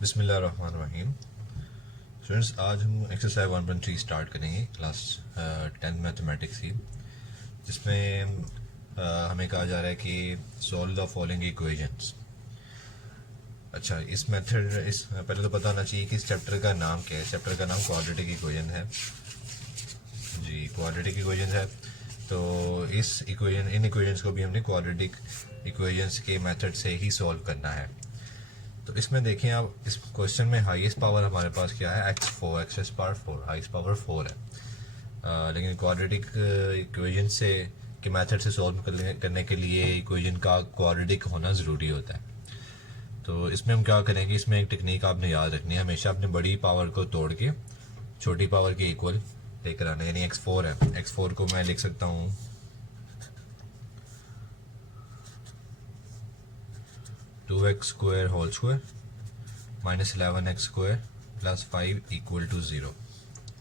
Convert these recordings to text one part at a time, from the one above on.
बिस्मिल्लाहिर्रहमानिर्रहीम। स्टूडेंट्स, आज हम एक्सरसाइज 1.3 स्टार्ट करेंगे क्लास 10 मैथमेटिक्स की, जिसमें हमें कहा जा रहा है कि सॉल्व द फॉलोइंग इक्वेशंस। अच्छा, इस मेथड पहले तो पता होना चाहिए कि इस चैप्टर का नाम क्या है। चैप्टर का नाम क्वाड्रेटिक इक्वेशन है जी, क्वाड्रेटिक इक्वेशन है। तो इन इक्वेशंस को भी हमने क्वाड्रेटिक इक्वेशंस के मेथड से ही सॉल्व करना है। तो इसमें देखें आप, इस क्वेश्चन में हाईएस्ट पावर हमारे पास क्या है, x4, x power 4, highest power 4 है। लेकिन क्वाड्रेटिक इक्वेशन से के मेथड से सॉल्व करने के लिए इक्वेशन का क्वाड्रेटिक होना ज़रूरी होता है। तो इसमें हम क्या करेंगे, इसमें एक टेक्निक आपने याद रखनी है, हमेशा अपने बड़ी पावर को तोड़ के छोटी पावर के इक्वल लेकर आना। यानी x4 है, x4 को मैं लिख सकता हूँ 2x² whole square minus 11x² plus 5 equal to 0।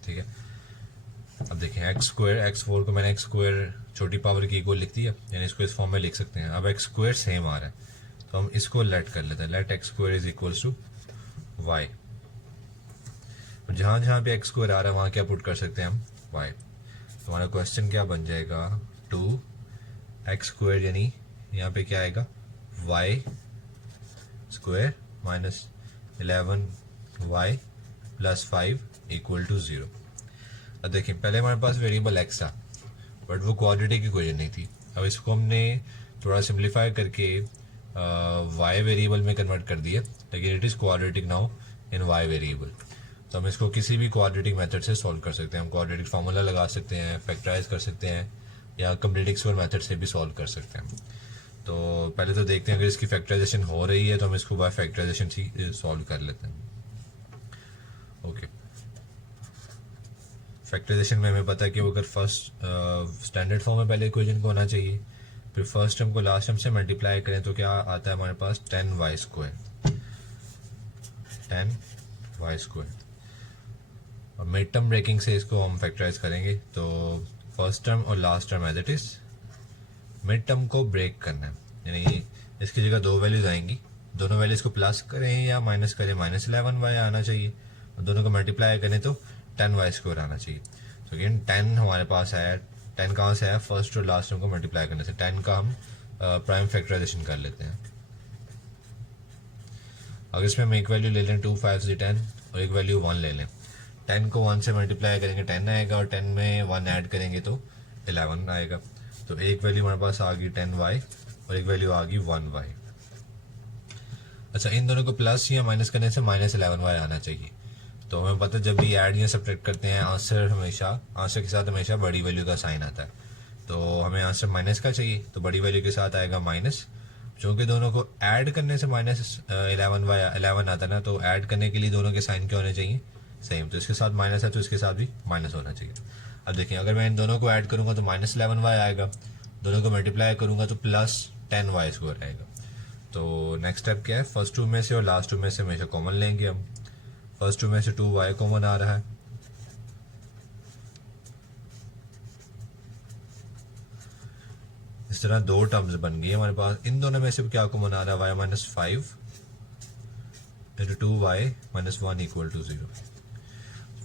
ठीक है, अब देखें x4 को मैंने x² छोटी पावर की इक्वल लिख दिया, यानी इसको इस फॉर्म में लिख सकते हैं। अब x² सेम आ रहा है तो हम इसको लेट कर लेते हैं, let x² is equals to y। जहां जहां पे x² आ रहा है वहां क्या पुट कर सकते हैं हम, y। तो हमारा क्वेश्चन क्या बन जाएगा, 2x² यानी यहाँ पे क्या आएगा, y² minus 11y plus 5 equal to 0। अब देखिए, पहले हमारे पास वेरिएबल x था बट वो क्वाड्रेटिक इक्वेशन नहीं थी। अब इसको हमने थोड़ा सिंप्लीफाई करके y वेरिएबल में कन्वर्ट कर दिया, लेकिन it is quadratic now in y variable. तो हम इसको किसी भी क्वाड्रेटिक मेथड से सॉल्व कर सकते हैं। हम क्वाड्रेटिक फार्मूला लगा सकते हैं, फैक्टराइज कर सकते हैं, या कंप्लीट स्क्वायर मेथड से भी सॉल्व कर सकते हैं। तो पहले तो देखते हैं, अगर इसकी फैक्टराइजेशन हो रही है तो हम इसको बाय फैक्टराइजेशन ही सॉल्व कर लेते हैं। ओके, फैक्टराइजेशन में हमें पता है कि वो अगर फर्स्ट स्टैंडर्ड फॉर्म में पहले इक्वेशन को होना चाहिए, फिर फर्स्ट टर्म को लास्ट टर्म से मल्टीप्लाई करें तो क्या आता है हमारे पास 10y²। 10y², और मिड टर्म ब्रेकिंग से इसको हम फैक्टराइज करेंगे। तो फर्स्ट टर्म और last term as it is, mid term को ब्रेक करना है, यानी इसकी जगह दो वैल्यूज आएंगी, दोनों वैल्यूज को प्लस करें या माइनस करें, माइनस 11y आना चाहिए, और दोनों को मल्टीप्लाई करें तो 10y² आना चाहिए। तो अगेन 10 हमारे पास है, 10 कहाँ से आया, फर्स्ट और लास्ट टर्म को मल्टीप्लाई करने से। 10 का हम प्राइम फैक्टराइजेशन कर लेते हैं। अगर इसमें हम एक वैल्यू ले लें 2, 5 से 10 और एक वैल्यू 1 ले लें, 10 को 1 से मल्टीप्लाई करेंगे 10 आएगा, और 10 में 1 ऐड करेंगे तो 11 आएगा। तो एक वैल्यू हमारे पास आ गई 10y और एक वैल्यू आ गई 1y। अच्छा, इन दोनों को प्लस या माइनस करने से माइनस 11y आना चाहिए। तो हमें पता है जब भी ऐड या सब्ट्रैक्ट करते हैं, आंसर के साथ हमेशा बड़ी वैल्यू का साइन आता है। तो हमें आंसर माइनस का चाहिए, तो बड़ी वैल्यू के साथ आएगा माइनस। चूंकि दोनों को ऐड करने से माइनस 11 आता है ना, तो ऐड करने के लिए दोनों के साइन क्या होने चाहिए, सेम। तो इसके साथ माइनस है तो इसके साथ भी माइनस होना चाहिए। अब देखिए, अगर मैं इन दोनों को ऐड करूंगा तो माइनस 11y आएगा, दोनों को मल्टीप्लाई करूंगा तो प्लस 10y² आएगा। तो नेक्स्ट स्टेप क्या है, फर्स्ट टू में से और लास्ट टू में से हमेशा कॉमन लेंगे हम। फर्स्ट टू में से 2y कॉमन आ रहा है, इस तरह दो टर्म्स बन गई हमारे पास। इन दोनों में से क्या कॉमन आ रहा है, y minus 5 into 2y minus 1 equal to 0।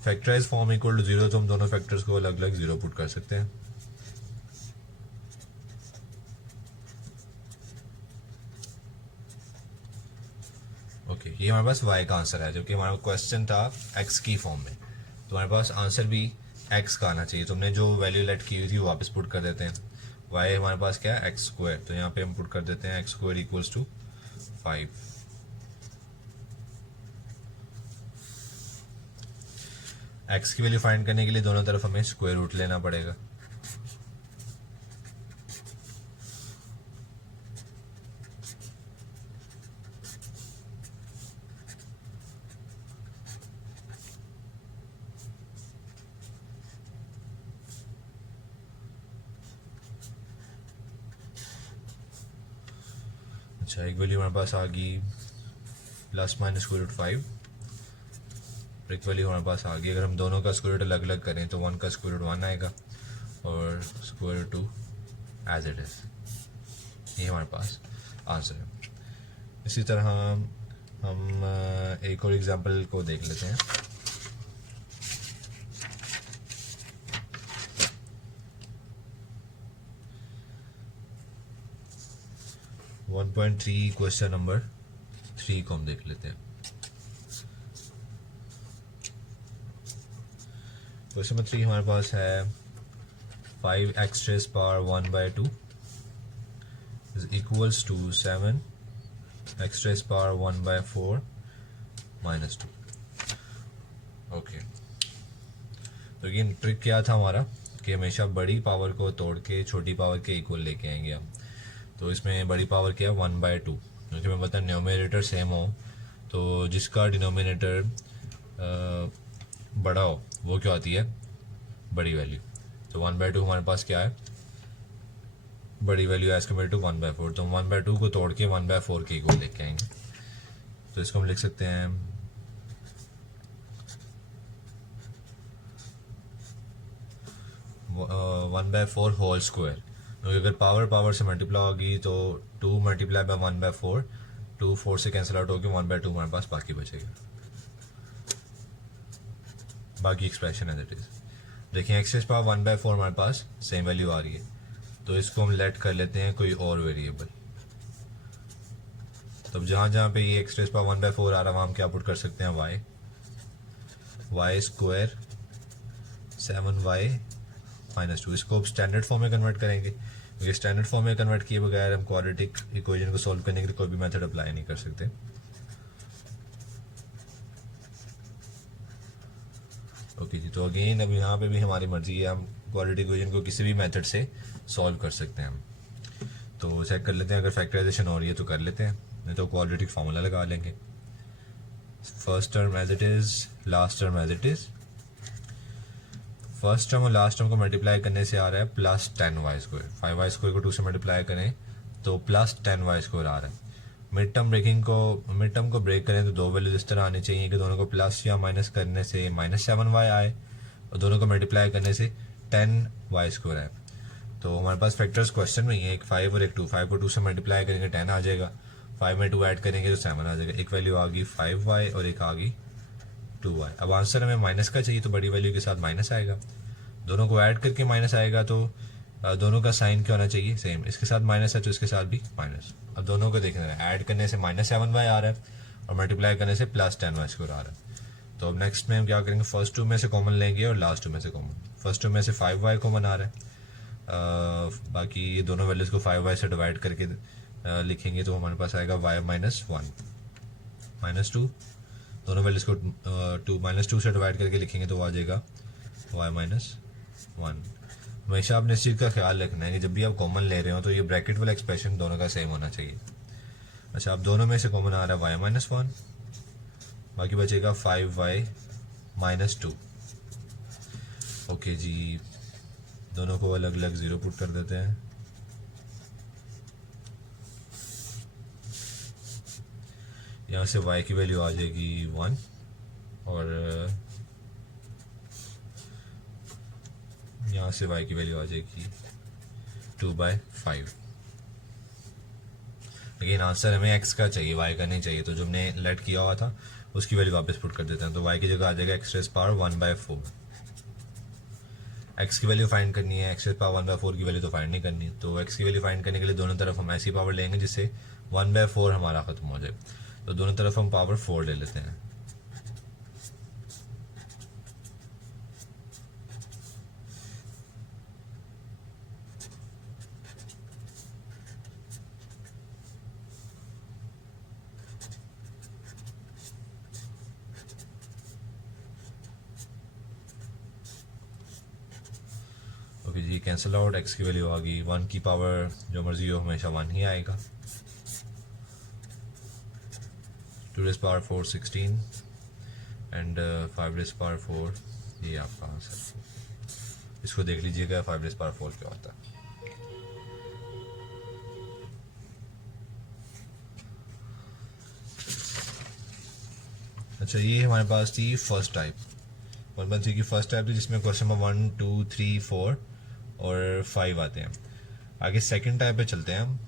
Factorize form equal to 0, तो हम दोनों फैक्टर्स को अलग अलग 0 पुट कर सकते हैं। ओके, ये हमारे पास y का आंसर है, जबकि हमारा क्वेश्चन था x की फॉर्म में। तो हमारे पास आंसर भी x का आना चाहिए। तो हमने जो वैल्यू लेट की हुई थी वो वापस पुट कर देते हैं। y हमारे पास क्या है, x², तो यहाँ पे हम पुट कर देते हैं x² इक्वल्स टू 5। x की वैल्यू फाइंड करने के लिए दोनों तरफ हमें स्क्वायर रूट लेना पड़ेगा। अच्छा, एक वैल्यू हमारे पास आ गई प्लस माइनस स्क्वायर रूट 5, एक वैल्यू हमारे पास आ गई। अगर हम दोनों का स्क्वायर रूट अलग अलग करें तो 1 का स्क्वायर रूट 1 आएगा और square root 2 as it is. ये हमारे पास आंसर है। इसी तरह हम एक और एग्जांपल को देख लेते हैं। वन 1.3 क्वेश्चन नंबर 3 को हम देख लेते हैं। क्वेश्चन नंबर 3 हमारे पास है 5x rays power 1/2 is equals to 7x rays power 1/4 minus 2। Okay, तो ये ट्रिक क्या था हमारा कि हमेशा बड़ी पावर को तोड़ के छोटी पावर के इक्वल लेके आएंगे हम। तो इसमें बड़ी पावर क्या है 1/2, क्योंकि मैं पता न्यूमरेटर सेम हो तो जिसका डिनोमिनेटर बड़ा हो वो क्या होती है बड़ी वैल्यू। तो 1/2 हमारे पास क्या है बड़ी वैल्यू एज कम्पेयर टू 1/4। तो 1/2 को तोड़ के 1/4 के इक्वल लेके आएंगे। तो इसको हम लिख सकते हैं 1/4 होल स्क्वायर, क्योंकि अगर पावर से मल्टीप्लाई होगी तो 2 मल्टीप्लाई बाय 1/4, 2 4 से कैंसिल आउट होगी, 1/2 हमारे पास बाकी बचेगा। बाकी एक्सप्रेशन एज इट इज। देखिए एक्स रेज़ पावर 1/4 हमारे पास सेम वैल्यू आ रही है, तो इसको हम लेट कर लेते हैं कोई और वेरिएबल। तब जहाँ पे ये एक्स रेज़ पावर 1/4 आ रहा है वहाँ हम क्या पुट कर सकते हैं वाई स्क्वायर 7y माइनस 2। इसको स्टैंडर्ड फॉर्म में कन्वर्ट करेंगे, क्योंकि स्टैंडर्ड फॉर्म में कन्वर्ट किए बगैर हम क्वाड्रेटिक इक्वेशन को सॉल्व करने के लिए कोई भी मेथड अप्लाई नहीं कर सकते। ओके जी, तो अगेन अब यहाँ पे भी हमारी मर्जी है, हम क्वाड्रेटिक इक्वेशन को किसी भी मेथड से सॉल्व कर सकते हैं हम। तो चेक कर लेते हैं, अगर फैक्टराइजेशन हो रही है तो कर लेते हैं, नहीं तो क्वाड्रेटिक फार्मूला लगा लेंगे। First term as it is, last term as it is. First term और लास्ट टर्म को मल्टीप्लाई करने से आ रहा है plus 10y square. 5y square को 2 से मल्टीप्लाई करें तो प्लस 10y स्क्वायर आ रहा है। मिड टर्म को ब्रेक करें तो दो वैल्यूज इस तरह आनी चाहिए कि दोनों को प्लस या माइनस करने से -7y आए और दोनों को मल्टीप्लाई करने से 10y स्क्वायर आए। तो हमारे पास फैक्टर्स क्वेश्चन में ही है, एक 5 और एक 2। 5 को 2 से मल्टीप्लाई करेंगे 10 आ जाएगा, 5 में 2 ऐड करेंगे तो 7 आ जाएगा। एक वैल्यू आ गई 5y और एक आ गई 2y। अब आंसर हमें माइनस का चाहिए तो बड़ी वैल्यू के साथ माइनस आएगा, दोनों को ऐड करके माइनस आएगा, तो दोनों का साइन क्या होना चाहिए सेम। इसके साथ माइनस है तो इसके साथ भी माइनस। अब दोनों को देखना है, ऐड करने से -7y आ रहा है और मल्टीप्लाई करने से +10y स्क्वायर आ रहा है। तो अब नेक्स्ट में हम क्या करेंगे, फर्स्ट 2 में से कॉमन लेंगे और लास्ट 2 में से कॉमन। फर्स्ट 2 में से 5y कॉमन आ रहा है, बाकी ये दोनों वैल्यूज को 5y से डिवाइड करके लिखेंगे तो हमारे पास आएगा y -1 -2। दोनों वैल्यूज को -2 से डिवाइड करके लिखेंगे तो आ जाएगा y -1। हमेशा आपने इस चीज़ का ख्याल रखना है कि जब भी आप कॉमन ले रहे हो तो ये ब्रैकेट वाला एक्सप्रेशन दोनों का सेम होना चाहिए। अच्छा, अब दोनों में से कॉमन आ रहा है y -1, बाकी बचेगा 5y -2। ओके जी, दोनों को अलग अलग 0 पुट कर देते हैं। यहाँ से y की वैल्यू आ जाएगी 1 और यहाँ से y की वैल्यू आ जाएगी 2/5। लेकिन आंसर हमें x का चाहिए, y का नहीं चाहिए, तो जो हमने लेट किया हुआ था उसकी वैल्यू वापस पुट कर देते हैं। तो y की जगह आ जाएगा x रेज़ पावर 1/4। x की वैल्यू फाइंड करनी है, x रेज़ पावर 1/4 की वैल्यू तो फाइंड नहीं करनी। तो x की वैल्यू फाइंड करने के लिए दोनों तरफ हम ऐसी पावर लेंगे जिससे 1/4 हमारा खत्म हो जाए। तो दोनों तरफ हम पावर 4 ले लेते हैं। ओके जी, कैंसिल आउट, x की वैल्यू आ गई 1 की पावर जो मर्जी हो हमेशा 1 ही आएगा। 2 raise power 4 16 and 5 rays power 4 ये आपका आंसर। इसको देख लीजिएगा 5 रेज़ पावर 4 क्या होता है। अच्छा, ये हमारे पास थी फर्स्ट टाइप, 1/3 की फर्स्ट टाइप थी जिसमें क्वेश्चन नंबर 1 2 3 4 और 5 आते हैं। आगे सेकंड टाइप पे चलते हैं हम,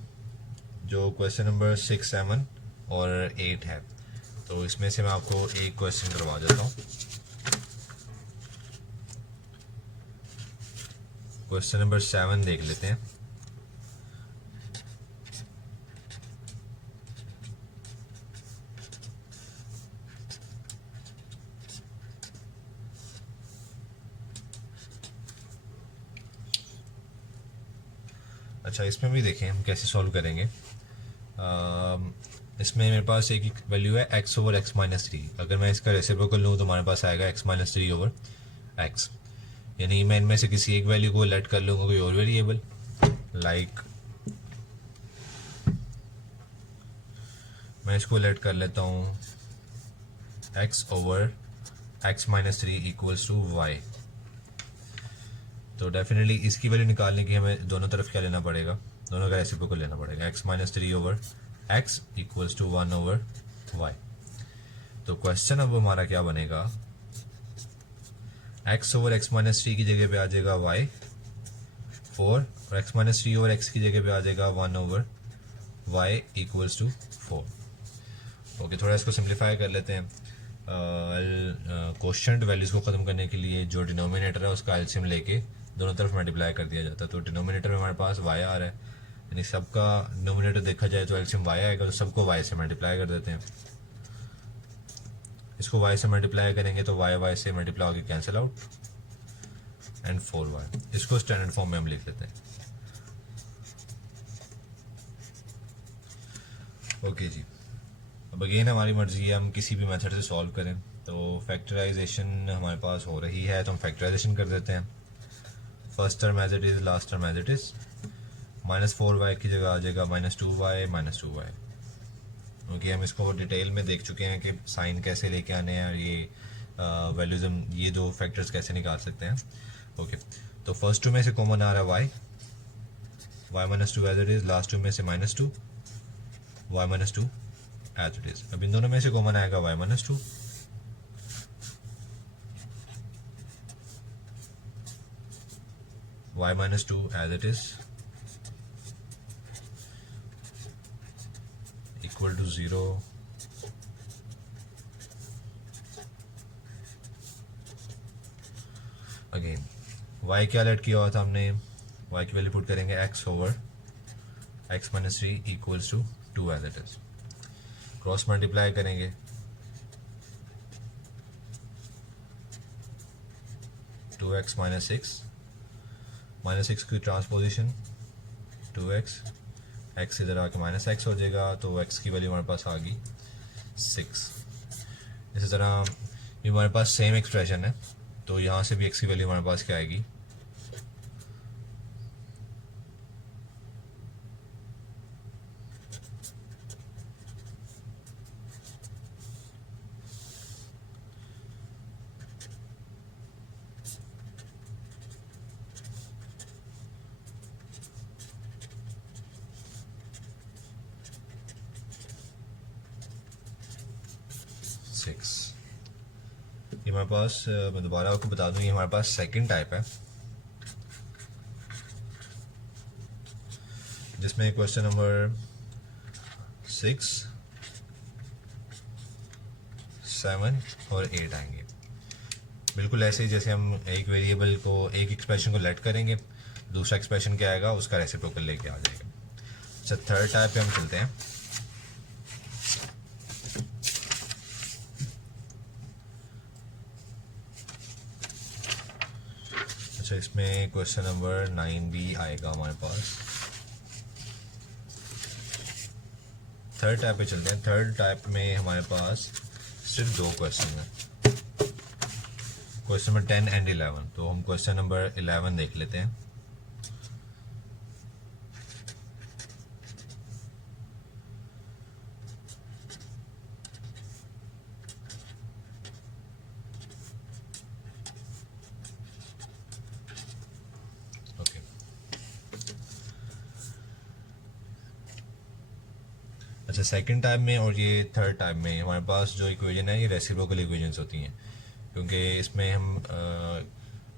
जो क्वेश्चन नंबर 6 7 और 8 है। तो इसमें से मैं आपको एक क्वेश्चन करवा देता हूँ। क्वेश्चन नंबर 7 देख लेते हैं। अच्छा, इसमें भी देखें हम कैसे सॉल्व करेंगे। इसमें मेरे पास एक वैल्यू है x ओवर x माइनस 3। अगर मैं इसका रेसिप्रोकल लूँ तो हमारे पास आएगा x माइनस 3 ओवर x। यानी मैं इनमें से किसी एक वैल्यू को लेट कर लूँगा कोई और वेरिएबल, लाइक मैं इसको लेट कर लेता हूँ x over x minus 3 equals to y। तो डेफिनेटली इसकी वैल्यू निकालने की हमें दोनों तरफ क्या लेना पड़ेगा, दोनों का रेसिप्रोकल लेना पड़ेगा। x minus 3 over x equals to 1 over y। तो क्वेश्चन अब हमारा क्या बनेगा, x ओवर x माइनस 3 की जगह पे आ जाएगा y 4 और x माइनस 3 ओवर x की जगह पे आ जाएगा 1 over y equals to 4। Okay, थोड़ा इसको सिंप्लीफाई कर लेते हैं। कोशेंट वैल्यूज़ को ख़त्म करने के लिए जो डिनोमिनेटर है उसका एलसीएम लेके दोनों तरफ मल्टीप्लाई कर दिया जाता है। तो डिनोमिनेटर में हमारे पास y आ रहा है, यानी सबका डिनोमिनेटर देखा जाए तो एलसीएम y आएगा, तो सबको y से मल्टीप्लाई कर देते हैं। इसको y से मल्टीप्लाई करेंगे तो y से मल्टीप्लाई होकर कैंसिल आउट एंड 4y। इसको स्टैंडर्ड फॉर्म में हम लिख लेते हैं। ओके जी, अब अगेन हमारी मर्जी है हम किसी भी मेथड से सॉल्व करें। तो फैक्टराइजेशन हमारे पास हो रही है तो हम फैक्टराइजेशन कर देते हैं। First term as it is, last term as it is. Minus 4y की जगह आ जाएगा minus 2y minus 2y। Okay, हम इसको डिटेल में देख चुके हैं कि साइन कैसे लेके आने हैं और ये वैल्यूज हम ये दो फैक्टर्स कैसे निकाल सकते हैं। ओके, तो फर्स्ट टू में से कॉमन आ रहा है y minus 2 as it is, last two में से minus 2 y minus 2 as it is. अब इन दोनों में से कॉमन आएगा y minus 2। y minus 2 as it is equal to 0। Again y क्या लेट किया हुआ था हमने, y की वैल्यू पुट करेंगे x over x minus 3 equals to 2 as it is. Cross multiply करेंगे 2x माइनस 6 माइनस 6 की ट्रांसपोजिशन 2x, x इधर आके माइनस x हो जाएगा, तो x की वैल्यू हमारे पास आ गई 6। इसी तरह ये हमारे पास सेम एक्सप्रेशन है, तो यहाँ से भी x की वैल्यू हमारे पास क्या आएगी 6। ये हमारे पास मैं दोबारा आपको बता दूं, ये हमारे पास सेकंड टाइप है जिसमें क्वेश्चन नंबर 6, 7 और 8 आएंगे। बिल्कुल ऐसे ही जैसे हम एक वेरिएबल को, एक एक्सप्रेशन को लेट करेंगे, दूसरा एक्सप्रेशन क्या आएगा उसका रेसिप्रोकल लेके आ जाएगा। अच्छा, थर्ड टाइप पे हम चलते हैं। अच्छा, इसमें क्वेश्चन नंबर 9 भी आएगा हमारे पास। थर्ड टाइप पे चलते हैं। थर्ड टाइप में हमारे पास सिर्फ दो क्वेश्चन हैं, क्वेश्चन नंबर 10 एंड 11। तो हम क्वेश्चन नंबर 11 देख लेते हैं। अच्छा, सेकंड टाइप में और ये थर्ड टाइप में हमारे पास जो इक्वेशन है ये रेसिप्रोकल इक्वेशंस होती हैं, क्योंकि इसमें हम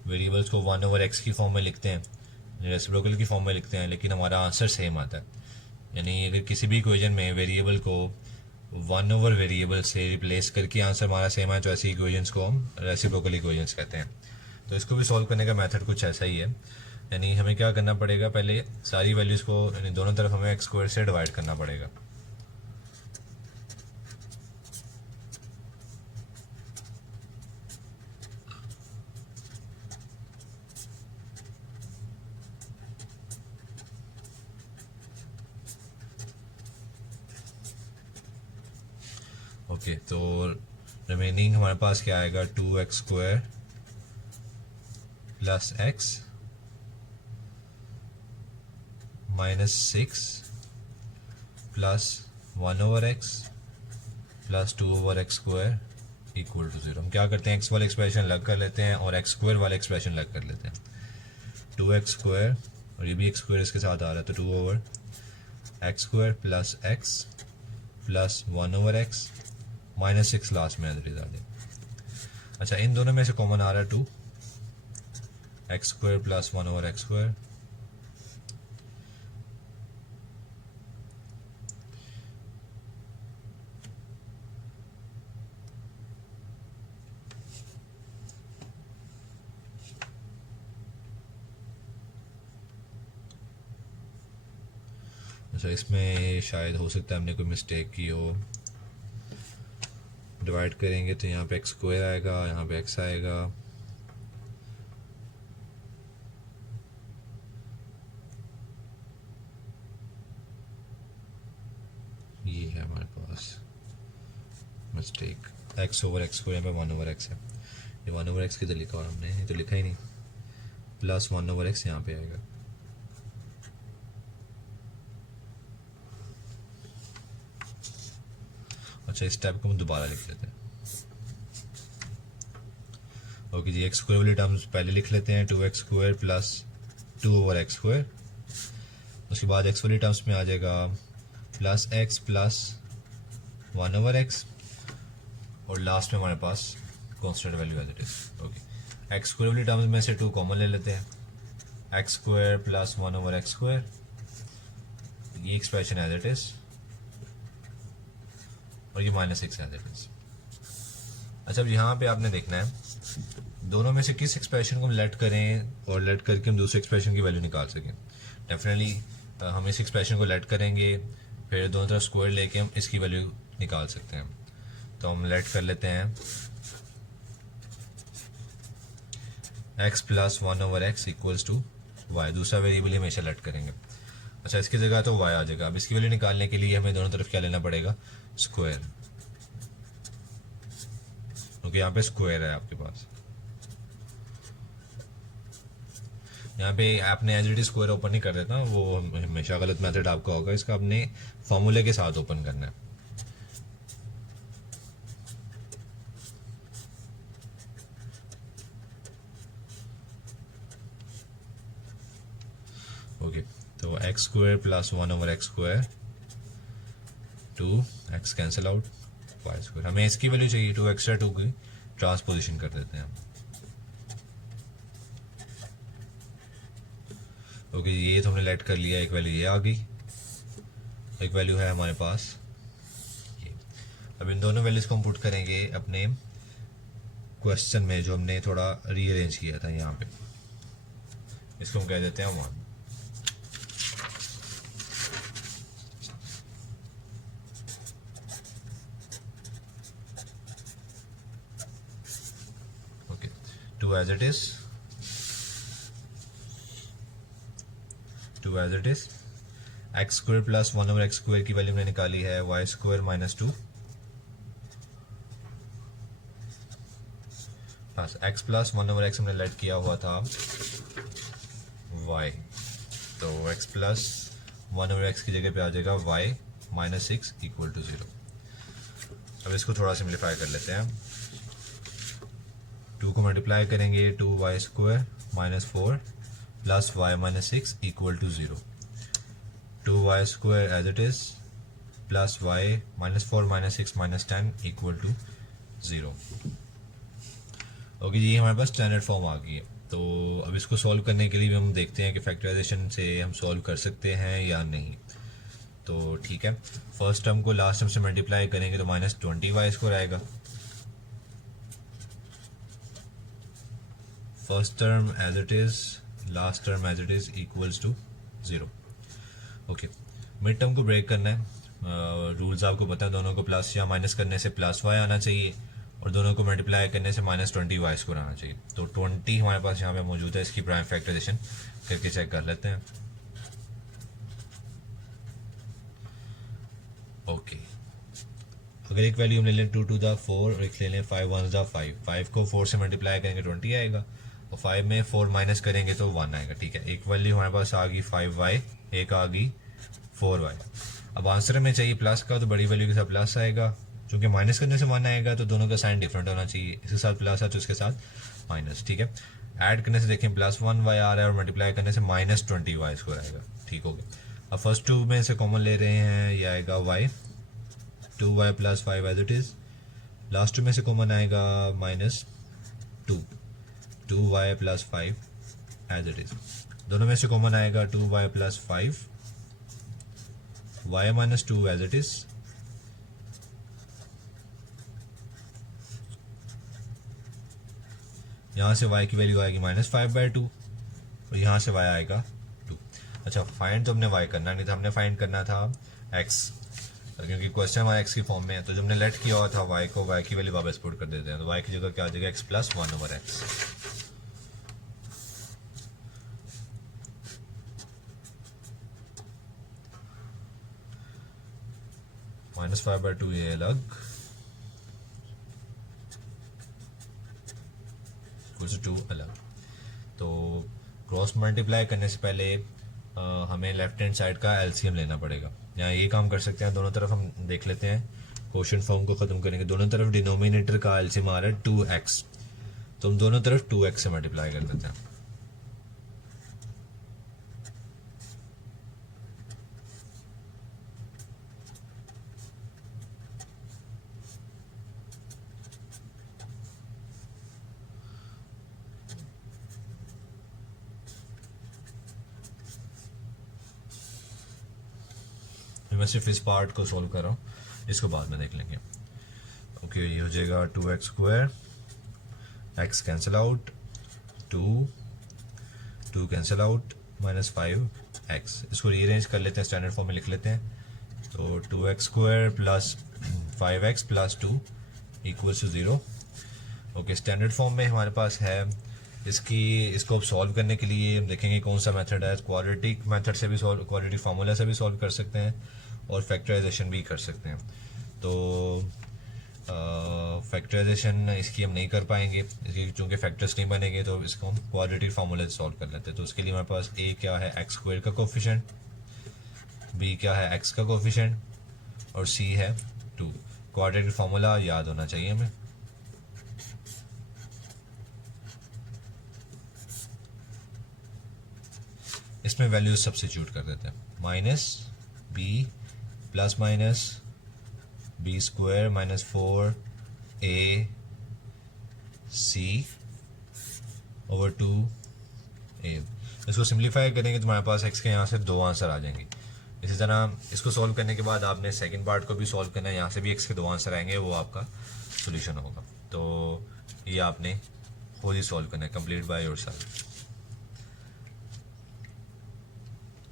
वेरिएबल्स को 1 ओवर x की फॉर्म में लिखते हैं, रेसिप्रोकल की फॉर्म में लिखते हैं, लेकिन हमारा आंसर सेम आता है। यानी अगर किसी भी इक्वेशन में वेरिएबल को वन ओवर वेरिएबल से रिप्लेस करके आंसर हमारा सेम है, तो ऐसी इक्वेशंस को हम रेसिप्रोकल इक्वेशंस कहते हैं। तो इसको भी सॉल्व करने का मेथड कुछ ऐसा ही है, यानी हमें क्या करना पड़ेगा, पहले सारी वैल्यूज़ को यानी दोनों तरफ हमें एक्स स्क्वायर से डिवाइड करना पड़ेगा। ओके, तो रिमेनिंग हमारे पास क्या आएगा, 2x² plus x -6 plus 1/x plus 2/x² equal to 0। हम क्या करते हैं, x वाले एक्सप्रेशन अलग कर लेते हैं और x² वाले एक्सप्रेशन अलग कर लेते हैं। 2x² और ये भी x² इसके साथ आ रहा है, तो 2/x² plus x plus 1/x -6 last में एज आ जाए। अच्छा, इन दोनों में से कॉमन आ रहा है 2x² प्लस 1/x²। अच्छा, इसमें शायद हो सकता है हमने कोई मिस्टेक की हो। डिवाइड करेंगे तो यहाँ पे x² आएगा, यहाँ पे x आएगा। ये है हमारे पास मिस्टेक, x/x² यहाँ पे 1/x है। ये 1/x किधर लिखा और हमने, ये तो लिखा ही नहीं। प्लस 1/x यहाँ पे आएगा। अच्छा, इस स्टेप को हम दोबारा लिख लेते हैं। ओके जी, x² वाली टर्म्स पहले लिख लेते हैं, 2x² प्लस 2/x²। उसके बाद x वाली टर्म्स में आ जाएगा प्लस x प्लस 1/x, और लास्ट में हमारे पास constant value as it is. Okay, x² वाली टर्म्स में से 2 कॉमन ले लेते हैं, x² प्लस 1/x², ये एक्सप्रेशन एज इट इज, और ये -6 एज इट इज। अच्छा, अब यहाँ पे आपने देखना है दोनों में से किस एक्सप्रेशन को हम लेट करें, और लेट करके हम दूसरे एक्सप्रेशन की वैल्यू निकाल सकें। डेफिनेटली हम इस एक्सप्रेशन को लेट करेंगे, फिर दोनों तरफ स्क्वायर लेके हम इसकी वैल्यू निकाल सकते हैं। तो हम लेट कर लेते हैं x plus 1/x equals to y, दूसरा वेरिएबल हमेशा लेट करेंगे। अच्छा, इसकी जगह तो y आ जाएगा। अब इसकी वैल्यू निकालने के लिए हमें दोनों तरफ क्या लेना पड़ेगा, स्क्वायर, क्योंकि यहाँ पे स्क्वायर है आपके पास। यहाँ पे आपने as it is square open नहीं कर देता, वो हमेशा गलत मेथड आपका होगा। इसका आपने फॉर्मूले के साथ ओपन करना है। ओके, तो x² plus 1/x², 2x cancel out, y²। हमें इसकी वैल्यू चाहिए 2 एक्स्ट्रा 2 की ट्रांसपोजिशन कर देते हैं। ओके, ये तो हमने लेट कर लिया, एक वैल्यू ये आ गई, एक वैल्यू है हमारे पास ये। अब इन दोनों वैल्यूज को हम पुट करेंगे अपने क्वेश्चन में, जो हमने थोड़ा रीअरेंज किया था यहाँ पे। इसको हम कह देते हैं 1। Okay, 2 as it is, 2 as it is. x² plus 1/x² की वैल्यू हमने निकाली है y² माइनस 2, बस x प्लस 1/x हमने लेट किया हुआ था y, तो x प्लस 1/x की जगह पे आ जाएगा y -6 इक्वल टू 0। अब इसको थोड़ा सिंप्लीफाई कर लेते हैं। 2 को मल्टीप्लाई करेंगे, 2y² minus 4 plus y -6 equal to 0। 2y² as it is plus y -4 -6 -10 equal to 0। Okay जी, ये हमारे पास स्टैंडर्ड फॉर्म आ गई है। तो अब इसको सॉल्व करने के लिए भी हम देखते हैं कि फैक्टराइजेशन से हम सॉल्व कर सकते हैं या नहीं। तो ठीक है, फर्स्ट टर्म को लास्ट टर्म से मल्टीप्लाई करेंगे तो -20y² आएगा। First term as it is, last term as it is equals to 0। Okay, mid term को ब्रेक करना है। रूल्स आपको पता है, दोनों को प्लस या माइनस करने से +y आना चाहिए और दोनों को मल्टीप्लाई करने से -20y² आना चाहिए। तो 20 हमारे पास यहाँ पे मौजूद है, इसकी प्राइम फैक्टराइजेशन करके चेक कर लेते हैं। ओके, अगर एक वैल्यू हम ले लें 2 to the 4 और एक ले लें 5 1 the 5, 5 को 4 से मल्टीप्लाई करेंगे 20 आएगा और 5 में 4 माइनस करेंगे तो 1 आएगा। ठीक है, एक वैल्यू हमारे पास आ गई 5y, एक आ गई 4y। अब आंसर में चाहिए प्लस का, तो बड़ी वैल्यू के साथ प्लस आएगा, क्योंकि माइनस करने से 1 आएगा तो दोनों का साइन डिफरेंट होना चाहिए। इसके साथ प्लस है तो इसके साथ माइनस। ठीक है, ऐड करने से देखें +1y आ रहा है और मल्टीप्लाई करने से -20y² आएगा। ठीक हो गया। अब फर्स्ट 2 में से कॉमन ले रहे हैं, ये आएगा y, 2y + 5 as it is. Last 2 में से कॉमन आएगा -2, 2y + 5 एज इट इज। दोनों में से कॉमन आएगा 2y + 5, y - 2 as it is. यहाँ से y की वैल्यू आएगी -5/2 और यहाँ से y आएगा 2। अच्छा, फाइंड तो हमने y करना नहीं था, हमने फाइंड करना था x, क्योंकि क्वेश्चन हमारा x की फॉर्म में है। तो जो हमने लेट किया हुआ था y को, y की वैल्यू वापस पुट कर देते हैं। तो y की जगह क्या आ जाएगा, x + 1/x। -5/2 ये अलग, =2 अलग। तो क्रॉस मल्टीप्लाई करने से पहले हमें लेफ्ट हैंड साइड का एलसीएम लेना पड़ेगा। यहाँ ये काम कर सकते हैं, दोनों तरफ हम देख लेते हैं, क्वोशिएंट फॉर्म को ख़त्म करेंगे। दोनों तरफ डिनोमिनेटर का एलसीएम आ रहा है 2x, तो हम दोनों तरफ 2x से मल्टीप्लाई कर देते हैं। मैं सिर्फ इस पार्ट को सोल्व कर रहा हूँ, इसको बाद में देख लेंगे। ओके, ये हो जाएगा 2x², x cancel out, 2 cancel out, -5x। इसको रीअरेंज कर लेते हैं, स्टैंडर्ड फॉर्म में लिख लेते हैं। तो 2x² + 5x + 2 = 0। Okay, standard form में हमारे पास है। इसको अब सॉल्व करने के लिए हम देखेंगे कौन सा मेथड है। क्वाड्रेटिक मेथड से भी सॉल्व, क्वाड्रेटिक फार्मूला से भी सॉल्व कर सकते हैं और फैक्टराइजेशन भी कर सकते हैं। तो फैक्टराइजेशन इसकी हम नहीं कर पाएंगे, चूँकि फैक्टर्स नहीं बनेंगे, तो इसको हम क्वाड्रेटिक फार्मूला से सॉल्व कर लेते हैं। तो उसके लिए हमारे पास a क्या है, x² का कोफिशिएंट, b क्या है, x का कोफिशिएंट, और c है 2। क्वाड्रेटिक फार्मूला याद होना चाहिए हमें। इसमें वैल्यूज सब्स्टिट्यूट कर देते हैं, -b + b² -4ac/2a। इसको सिंप्लीफाई करेंगे तो हमारे पास x के यहाँ से 2 आंसर आ जाएंगे। इसी तरह इसको सॉल्व करने के बाद आपने सेकंड पार्ट को भी सॉल्व करना है, यहाँ से भी x के 2 आंसर आएंगे, वो आपका सोल्यूशन होगा। तो ये आपने खुद ही सॉल्व करना है, कंप्लीट बाय योरसेल्फ।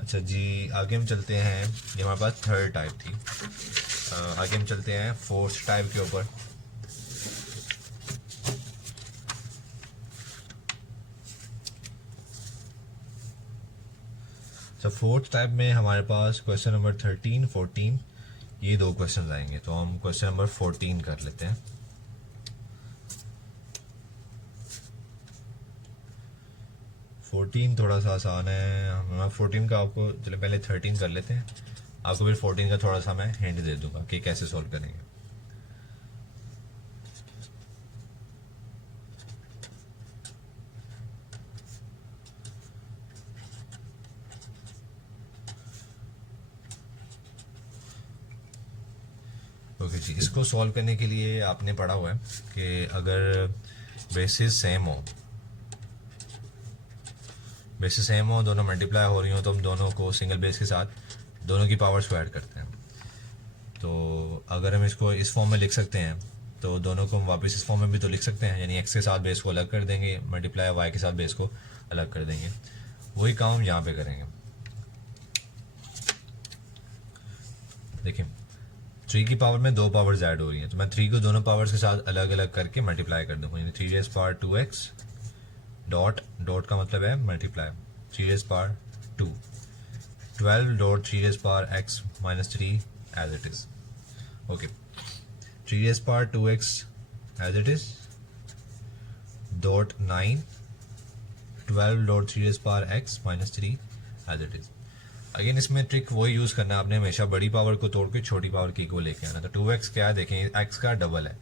अच्छा जी, आगे हम चलते हैं। ये हमारे पास थर्ड टाइप थी। आगे हम चलते हैं फोर्थ टाइप के ऊपर। अच्छा, फोर्थ टाइप में हमारे पास क्वेश्चन नंबर 13, 14, ये 2 क्वेश्चन आएंगे। तो हम क्वेश्चन नंबर 14 कर लेते हैं। फोर्टीन थोड़ा सा आसान है। हम 14 का आपको, चलो पहले 13 कर लेते हैं, आपको फिर 14 का थोड़ा सा मैं हिंट दे दूंगा कि कैसे सॉल्व करेंगे। ओके जी, इसको सॉल्व करने के लिए आपने पढ़ा हुआ है कि अगर बेसिस सेम हो, दोनों मल्टीप्लाई हो रही हो, तो हम दोनों को सिंगल बेस के साथ दोनों की पावर्स को ऐड करते हैं। तो अगर हम इसको इस फॉर्म में लिख सकते हैं तो दोनों को हम वापस इस फॉर्म में भी तो लिख सकते हैं, यानी एक्स के साथ बेस को अलग कर देंगे, मल्टीप्लाई वाई के साथ बेस को अलग कर देंगे। वही काम हम यहाँ पे करेंगे। देखिए 3 की पावर में 2 पावर्स ऐड हो रही हैं, तो मैं 3 को दोनों पावर्स के साथ अलग अलग करके मल्टीप्लाई कर दूँगा, यानी 3 raise power 2x dot dot का मतलब है multiply 3 raise power 2 12 dot 3 raise power x minus 3 as it is. Okay 3 raise power 2x as it is dot 9 12 dot 3 raise power x minus 3 as it is. Again इसमें trick वही use करना है आपने, हमेशा बड़ी पावर को तोड़ के छोटी पावर की को लेके आना। तो 2x क्या है, देखें x का डबल है,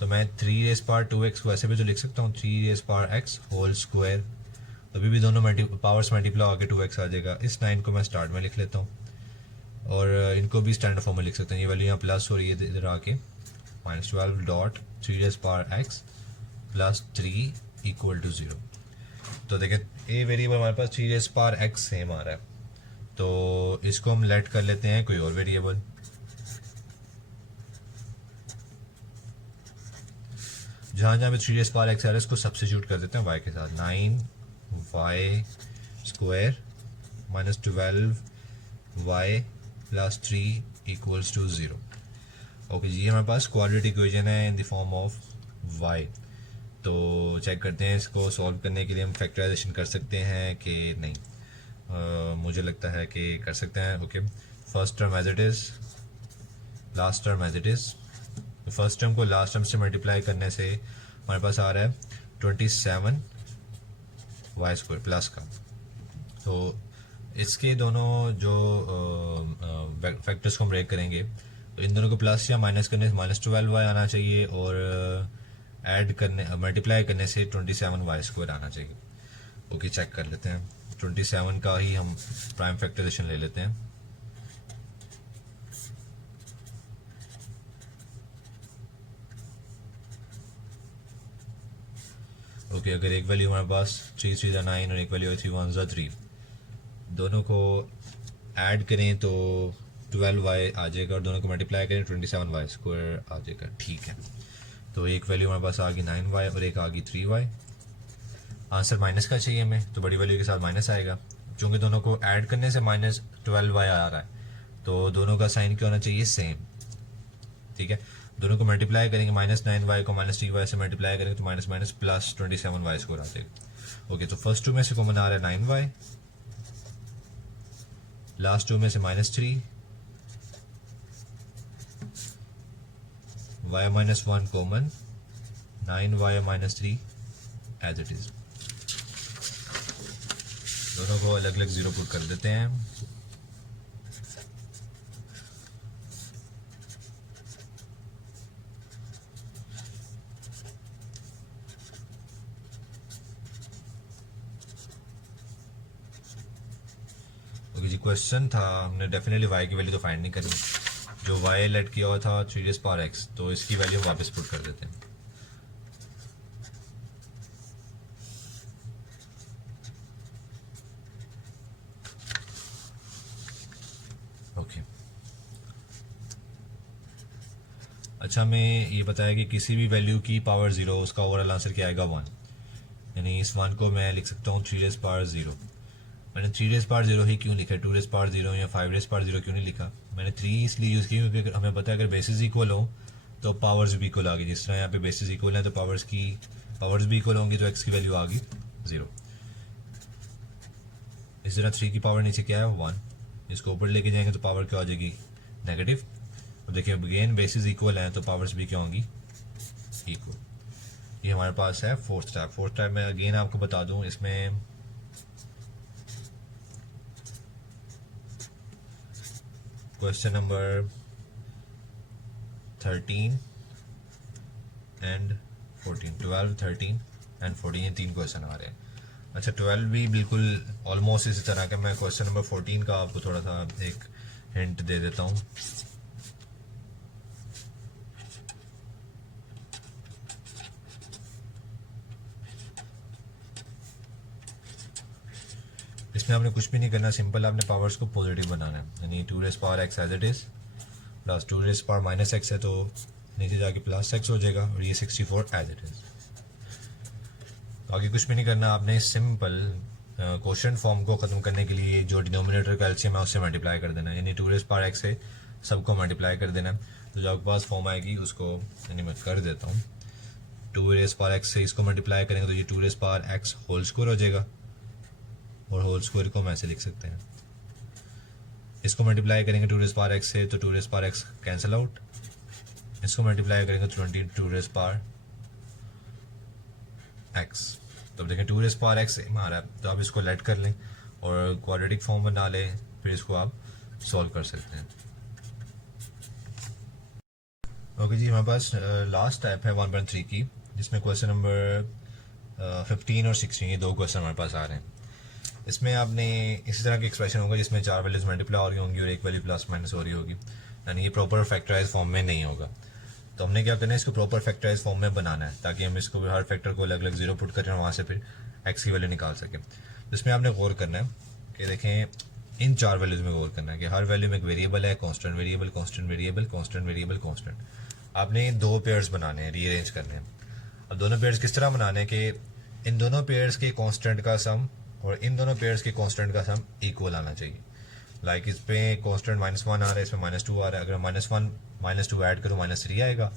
तो मैं 3 रेज़ पावर 2x को ऐसे भी तो लिख सकता हूँ 3 raise power x whole square, तो अभी भी दोनों पावर्स मल्टीप्लाई होकर 2x आ जाएगा। इस 9 को मैं स्टार्ट में लिख लेता हूँ और इनको भी स्टैंडर्ड फॉर्म में लिख सकते हैं। ये वैल्यू यहाँ प्लस हो रही है इधर आके, minus 12 dot 3 raise power x plus 3 equal to 0। तो देखें ए वेरिएबल हमारे पास 3 रेज़ पावर x सेम आ रहा है, तो इसको हम लेट कर लेते हैं कोई और वेरिएबल। जहाँ जहाँ पे 3 रेज़ पावर x आ रहा है इसको सब्स्टिट्यूट कर देते हैं y के साथ, 9y square minus 12y plus 3 equals to 0। Okay जी, हमारे पास क्वाड्रेटिक इक्वेशन है in the form of y। तो चेक करते हैं इसको सॉल्व करने के लिए हम फैक्टराइजेशन कर सकते हैं कि नहीं। मुझे लगता है कि कर सकते हैं। Okay first term as it is, last term as it is. First term को लास्ट टर्म से मल्टीप्लाई करने से हमारे पास आ रहा है 27 वाई स्क्वायर प्लस का। तो इसके दोनों जो फैक्टर्स को हम ब्रेक करेंगे तो इन दोनों को प्लस या माइनस करने से माइनस 12y आना चाहिए और ऐड करने मल्टीप्लाई करने से 27 वाई स्क्वायर आना चाहिए। ओके चेक कर लेते हैं, 27 का ही हम प्राइम फैक्टराइजेशन ले लेते हैं। ओके अगर एक वैल्यू हमारे पास 3 3 9 और एक वैल्यू 3 1 3, दोनों को ऐड करें तो 12y आ जाएगा और दोनों को मल्टीप्लाई करें 27 वाई स्क्वायर आ जाएगा। ठीक है, तो एक वैल्यू हमारे पास आ गई 9y और एक आ गई 3y। आंसर माइनस का चाहिए हमें, तो बड़ी वैल्यू के साथ माइनस आएगा। क्योंकि दोनों को ऐड करने से माइनस 12y आ रहा है, तो दोनों का साइन क्या होना चाहिए, सेम। ठीक है, दोनों को मल्टीप्लाई करेंगे, माइनस 9y को माइनस 3y से मल्टीप्लाई करेंगे तो minus minus plus 27y square आ जाएगा। ओके तो फर्स्ट टू में से कॉमन आ रहा है 9y, लास्ट टू में से minus 3, y minus 1 common, 9y minus 3 as it is. दोनों को अलग अलग जीरो पुट कर देते हैं। ओके जी, क्वेश्चन था हमने डेफिनेटली y की वैल्यू तो फाइंड नहीं करनी, जो y लेट किया हुआ था 3 रेज़ पावर x, तो इसकी वैल्यू वापस पुट कर देते हैं। ओके अच्छा, हमें ये बताया कि किसी भी वैल्यू की पावर 0 उसका ओवरऑल आंसर क्या आएगा 1, यानी इस 1 को मैं लिख सकता हूँ 3 रेज़ पावर 0। मैंने 3 रेज़ पावर 0 ही क्यों लिखा, 2 रेज़ पावर 0 या 5 रेज़ पावर 0 क्यों नहीं लिखा। मैंने 3 इसलिए यूज़ की क्योंकि हमें पता है अगर बेसिस इक्वल हो तो पावर्स भी इक्वल आ गई। जिस तरह यहाँ पे बेसिस इक्वल है तो पावर्स भी इक्वल होंगी, तो x की वैल्यू आ गई 0। इस तरह 3 की पावर नीचे क्या है 1, इसको ऊपर लेके जाएंगे तो पावर क्या हो जाएगी नेगेटिव। अब देखिए अगेन बेसिस इक्वल हैं तो पावर्स भी क्या होंगी इक्वल। ये हमारे पास है फोर्थ टाइप। फोर्थ टाइप में अगेन आपको बता दूं, इसमें क्वेश्चन नंबर 13 एंड 14, 12 13 एंड 14, ये 3 क्वेश्चन आ रहे हैं। अच्छा 12 भी बिल्कुल ऑलमोस्ट इसी तरह का। मैं क्वेश्चन नंबर 14 का आपको थोड़ा सा एक हिंट दे देता हूँ। इसमें आपने कुछ भी नहीं करना, सिंपल आपने पावर्स को पॉजिटिव बनाना है, यानी 2 raise power x as it is plus 2 raise power minus x है तो नीचे जाके प्लस एक्स हो जाएगा, और ये 64 एज इट इज़। आगे कुछ भी नहीं करना, आपने सिंपल क्वोशिएंट फॉर्म को ख़त्म करने के लिए जो डिनोमिनेटर का एलसीएम है उससे मल्टीप्लाई कर देना है, यानी 2 रेज़ पावर एक्स से सबको मल्टीप्लाई कर देना है। तो जो आपके पास फॉर्म आएगी उसको यानी मैं कर देता हूँ, 2 रेज़ पावर एक्स से इसको मल्टीप्लाई करेंगे तो ये 2 raise power x whole square हो जाएगा, और होल स्क्वायर को हम ऐसे लिख सकते हैं, इसको मल्टीप्लाई करेंगे 2 रेज़ पावर एक्स से तो 2 raise power x cancel out, इसको मल्टीप्लाई करेंगे 22 रेज़ पावर एक्स। तो अब देखें 2 रेज़ पावर एक्स सेम आ रहा है, तो आप इसको लेट कर लें और क्वाड्रेटिक फॉर्म बना लें, फिर इसको आप सॉल्व कर सकते हैं। ओके जी, हमारे पास लास्ट स्टेप है 1.3 की, जिसमें क्वेश्चन नंबर 15 और 16 ये 2 क्वेश्चन हमारे पास आ रहे हैं। इसमें आपने इसी तरह की एक्सप्रेशन होगा जिसमें 4 वैल्यूज मल्टीप्लाई हो रही होंगी और 1 वैल्यू प्लस माइनस हो रही होगी, यानी ये प्रॉपर फैक्टराइज फॉर्म में नहीं होगा। तो हमने क्या करना है, इसको प्रॉपर फैक्टराइज फॉर्म में बनाना है ताकि हम इसको हर फैक्टर को अलग अलग जीरो पुट करें और वहाँ से फिर एक्स की वैल्यू निकाल सकें। तो इसमें आपने गौर करना है कि देखें इन 4 वैल्यूज में गौर करना है कि हर वैल्यू में एक वेरिएबल है, constant variable, constant variable, constant variable, constant. आपने 2 पेयर्स बनाने हैं, रीअरेंज करने हैं। अब दोनों पेयर्स किस तरह बनाने हैं कि इन दोनों पेयर्स के कांस्टेंट का सम और इन दोनों पेयर्स के कांस्टेंट का सम इक्वल आना चाहिए। लाइक इस पे कांस्टेंट -1 आ रहा है, इसमें -2 आ रहा है, अगर -1 -2 ऐड करो -3 आएगा,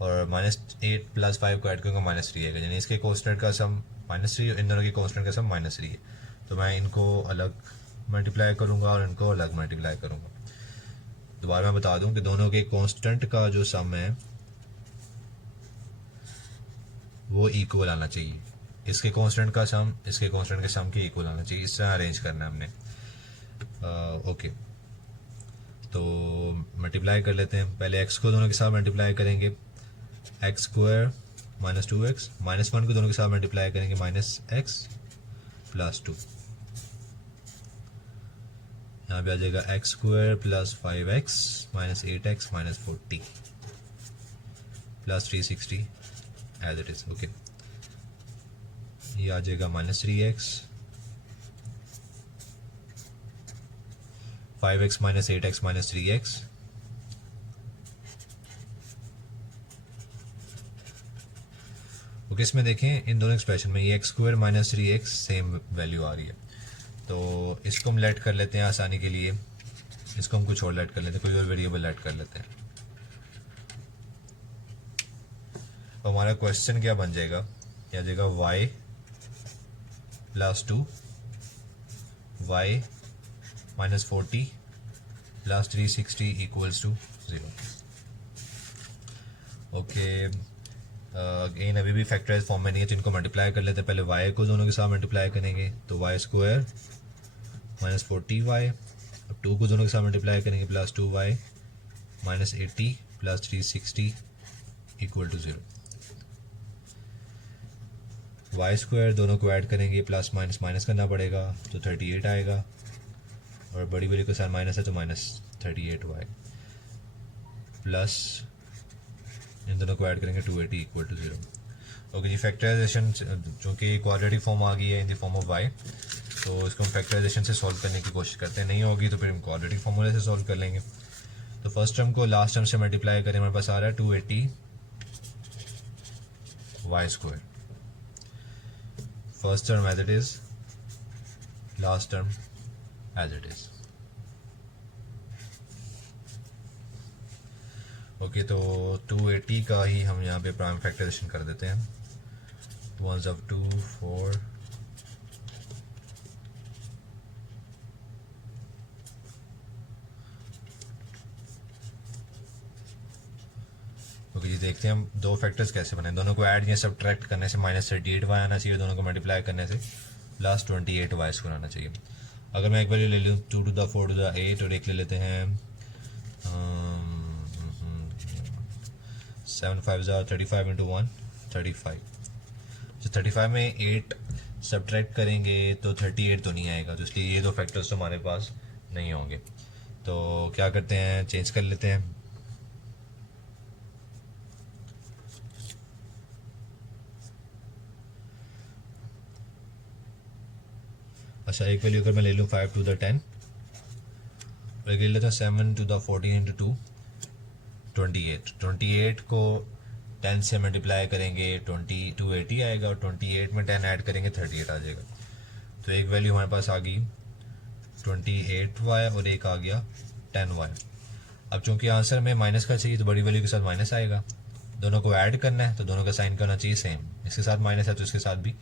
और -8 + 5 को ऐड करूँगा -3 आएगा, यानी इसके कांस्टेंट का सम -3 और इन दोनों के कांस्टेंट का सम -3 है। तो मैं इनको अलग मल्टीप्लाई करूँगा और इनको अलग मल्टीप्लाई करूँगा। दोबारा मैं बता दूँ कि दोनों के कांस्टेंट का जो सम है वो इक्वल आना चाहिए, इसके कांस्टेंट का सम इसके कांस्टेंट के सम के इक्वल आना चाहिए, इस तरह अरेंज करना है हमने। ओके, तो मल्टीप्लाई कर लेते हैं। पहले x को दोनों के साथ मल्टीप्लाई करेंगे, x² - 2x, -1 को दोनों के साथ मल्टीप्लाई करेंगे -x + 2, यहाँ पे आ जाएगा x² + 5x - 8x - 40 + 360 as it is. Okay, ये आ जाएगा -3x, 5x - 8x - 3x, okay. इसमें देखें इन दोनों एक्सप्रेशन में ये x² - 3x सेम वैल्यू आ रही है, तो इसको हम लेट कर लेते हैं आसानी के लिए, इसको हम कुछ और लेट कर लेते हैं, कोई और वेरिएबल लेट कर लेते हैं। तो हमारा क्वेश्चन क्या बन जाएगा, क्या जाएगा y + 2 y - 40 + 360 = 0। ओके, अगेन अभी भी फैक्टराइज फॉर्म में नहीं है तो इनको मल्टीप्लाई कर लेते हैं। पहले y को दोनों के साथ मल्टीप्लाई करेंगे तो y² - 40y, अब 2 को दोनों के साथ मल्टीप्लाई करेंगे +2y - 80 + 360 = 0। y² दोनों को ऐड करेंगे, प्लस माइनस माइनस करना पड़ेगा तो 38 आएगा, और बड़ी बड़ी के साथ माइनस है तो -38y, प्लस इन दोनों को ऐड करेंगे 280 = 0। ओके जी, फैक्टराइजेशन चूँकि क्वाड्रेटिक फॉर्म आ गई है in the form of y, तो इसको हम फैक्टराइजेशन से सॉल्व करने की कोशिश करते हैं, नहीं होगी तो फिर हम क्वाड्रेटिक फॉर्मूले से सॉल्व कर लेंगे। तो फर्स्ट टर्म को लास्ट टर्म से मल्टीप्लाई करें, हमारे पास आ रहा है 280 y², first term as it is, last term as it is. Okay, तो 280 का ही हम यहाँ पे प्राइम फैक्टराइजेशन कर देते हैं, 1s of 2 4 ओके जी, देखते हैं हम दो फैक्टर्स कैसे बने। दोनों को ऐड या सब्ट्रैक्ट करने से -38y आना चाहिए, दोनों को मल्टीप्लाई करने से +28y² आना चाहिए। अगर मैं एक वैल्यू ले लूँ 2 to the 4 to the 8 और एक ले लेते हैं 7 5 35 × 1 35, तो 35 में 8 सब्ट्रैक्ट करेंगे तो 38 तो नहीं आएगा, तो इसलिए ये दो फैक्टर्स तो हमारे पास नहीं होंगे। तो क्या करते हैं, चेंज कर लेते हैं। अच्छा, एक वैल्यू अगर मैं ले लूँ 5 टू द 10 और एक ले लेता हूँ 7 टू द 14 इंटू 2 28। 28 को 10 से मल्टीप्लाई करेंगे 80 आएगा, और 28 में 10 ऐड करेंगे 38 आ जाएगा। तो एक वैल्यू हमारे पास आ गई 28y और एक आ गया 10y। अब चूंकि आंसर में माइनस का चाहिए तो बड़ी वैल्यू के साथ माइनस आएगा, दोनों को ऐड करना है तो दोनों का साइन करना चाहिए सेम, इसके साथ माइनस है तो इसके साथ भी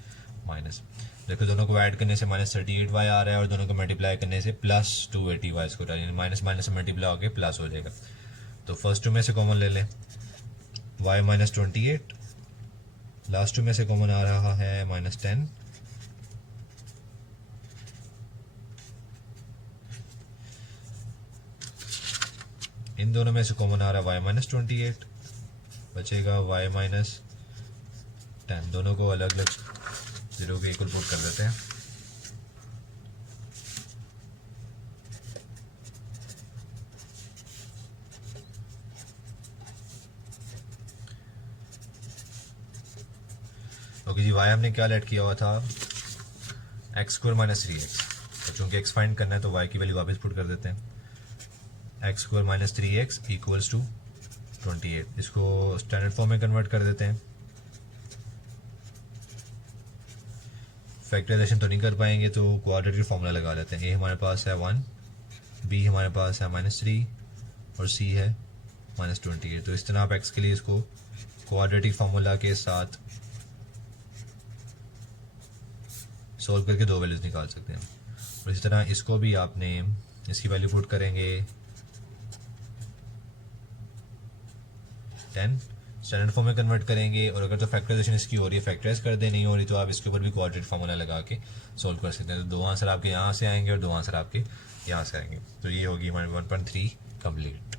माइनस। देखो दोनों को ऐड करने से -38y आ रहा है और दोनों को मल्टीप्लाई करने से +280y इसको, यानी माइनस माइनस से मल्टीप्लाई होकर प्लस हो जाएगा। तो फर्स्ट टू में से कॉमन ले लें, y -28, लास्ट टू में से कॉमन आ रहा है -10, इन दोनों में से कॉमन आ रहा है y -28, बचेगा y -10। दोनों को अलग अलग जीरो के इक्वल पुट कर देते हैं। ओके जी, y हमने क्या लेट किया हुआ था, x² - 3x। तो चूंकि x फाइंड करना है तो y की वैल्यू वापस पुट कर देते हैं। x² - 3x equals to 28। इसको स्टैंडर्ड फॉर्म में कन्वर्ट कर देते हैं। फैक्टराइजेशन तो नहीं कर पाएंगे तो क्वाड्रेटिक फार्मूला लगा लेते हैं। a हमारे पास है 1, b हमारे पास है -3 और c है -28। तो इस तरह आप x के लिए इसको क्वाड्रेटिक फार्मूला के साथ सॉल्व करके दो वैल्यूज निकाल सकते हैं। और इसी तरह इसको भी आपने इसकी वैल्यू पुट करेंगे 10, स्टैंडर्ड फॉर्म में कन्वर्ट करेंगे। और अगर तो फैक्टराइजेशन इसकी हो रही है, फैक्टराइज कर दे, नहीं हो रही तो आप इसके ऊपर भी क्वाड्रेटिक फार्मूला लगा के सॉल्व कर सकते हैं। तो दो आंसर आपके यहाँ से आएंगे और दो आंसर आपके यहाँ से आएंगे। तो ये होगी हमारी 1.3 कंप्लीट।